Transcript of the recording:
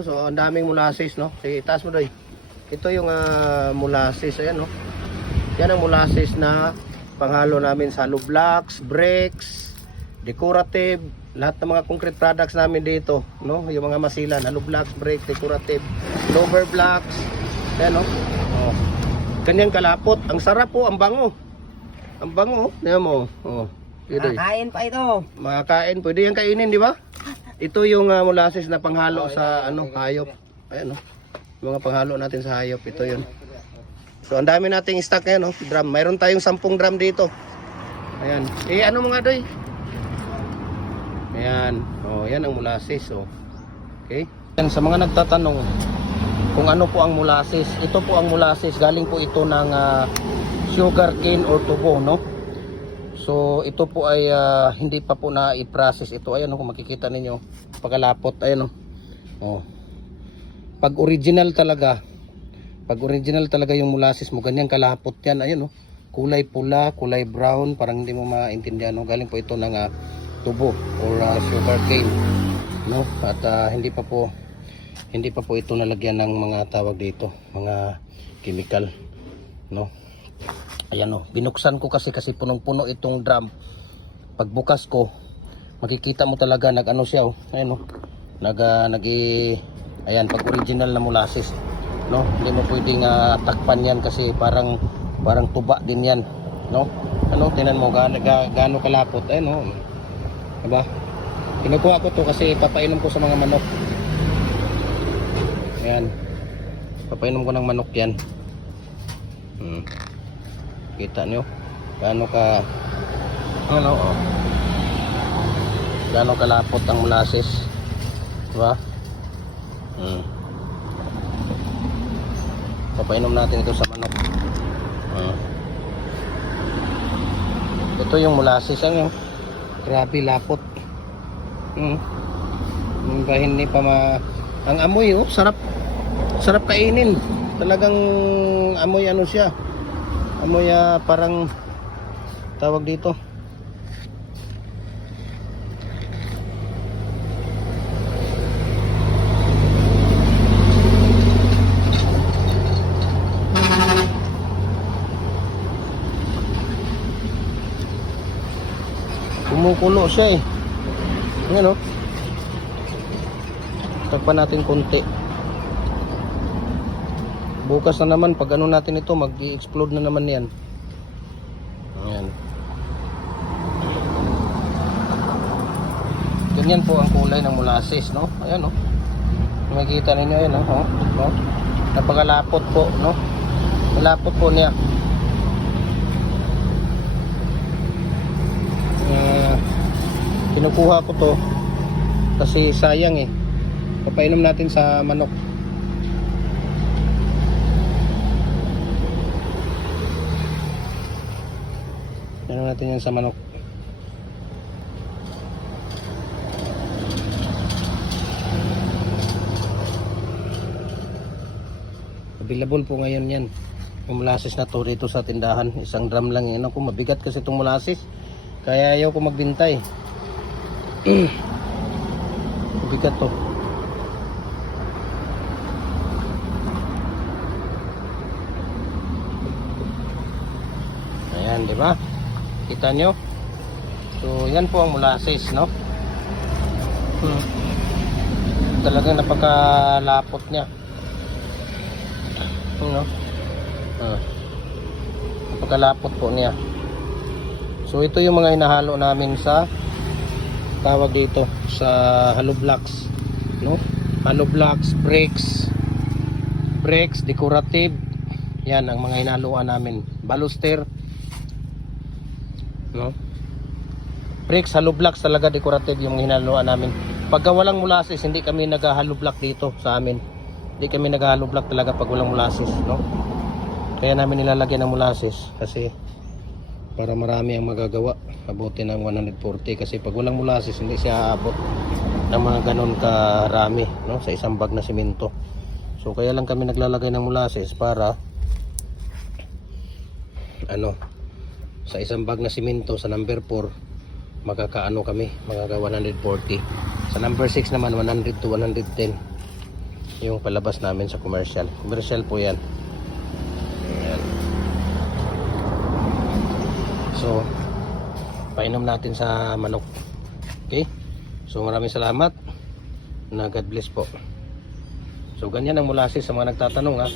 So, ang daming molasses, no? Sige, itaas mo doy. Ito yung molasses, ayan, no? Yan ang molasses na panghalo namin sa hollow blocks, bricks, decorative, lahat ng mga concrete products namin dito, no? Yung mga masilan, hollow blocks, bricks, decorative, lower blocks, ayan, no? Oh. Kanyang kalapot, ang sarap po, ang bango. Ang bango, ayan mo. Oh. Makakain pa ito. Makakain, pwede yan kainin, di ba? Ito yung molasses na panghalo sa hayop. Ayan, no? Yung mga panghalo natin sa hayop, ito yun. So ang dami nating stock ngayon, no? Drum. Mayroon tayong 10 drum dito. Ayan. Ano mga doy? Ayan. Oh, yan ang molasses, oh. Okay? Yan, sa mga nagtatanong kung ano po ang molasses, ito po ang molasses, galing po ito ng sugar cane or tubo, no? So ito po ay hindi pa po na i-process ito. Ayan, kung makikita ninyo pagkalapot, ayan, oh. Pag original talaga yung molasses mo, ganyan kalapot yan, ayan, kulay pula, kulay brown, parang hindi mo maintindihan, no? Galing po ito ng tubo or sugar cane, no? At hindi pa po ito nalagyan ng mga tawag dito, mga chemical, no? Ayan, binuksan ko kasi punong-puno itong drum. Pagbukas ko, makikita mo talaga nag-ano siya, ayan, ayan, pag original na molasses, no? Hindi mo pwedeng takpan yan kasi parang tuba din yan, no? Tingnan mo gaano kalapot, ayan, no? Diba? Kinukuha ko to kasi papainom ko sa mga manok. Ayan, papainom ko ng manok yan. Kita nyo gaano kalapot ang molasses, diba? Papainom natin ito sa manok. Ito yung molasses, ano? Grabe lapot. Hindi pa ang amoy, sarap kainin. Talagang amoy siya. Amoy parang tawag dito. Kumukulo siya, Ayan, Tagpan natin konti. Bukas na naman pag natin ito, mag-i-explode na naman yan. Ayan. Ganyan po ang kulay ng molasses, no? Ayan, makikita ninyo, ayan, napakalapot po, no? Malapot po niya. Kinukuha ko to kasi sayang, papainom natin sa manok. Ano natin yan sa manok. Available po ngayon yan. Yung molasses na to dito sa tindahan. Isang drum lang yan. Kung mabigat kasi itong molasses, kaya ayaw ko magbintay. Mabigat to. Ayan, di ba? Kita nyo? So, yan po ang molasses, no? Talagang napakalapot niya. Napakalapot po niya. So, ito yung mga hinahalo namin sa tawag dito, sa hollow blocks, no? Hollow blocks, bricks, decorative. Yan ang mga hinaluan namin. Baluster, no? Bricks, hollow blocks talaga, decorative yung hinaluan namin. Pagka walang molasses, hindi kami nag-hollow block dito sa amin. Hindi kami nag-hollow block talaga pag walang molasses, no? Kaya namin nilalagyan ng molasses kasi para marami ang magagawa. Abutin ng 140 kasi pag walang molasses hindi siya aabot ng mga ganon karami, no? Sa isang bag na simento. So kaya lang kami naglalagay ng molasses para sa isang bag na simento sa number 4 magkaka 140. Sa number 6 naman 100 to 110. yung palabas namin sa commercial. Commercial po yan. Ayan. So, painom natin sa manok. Okay? So, maraming salamat. Na God bless po. So, ganyan ang molasses sa mga nagtatanong ha.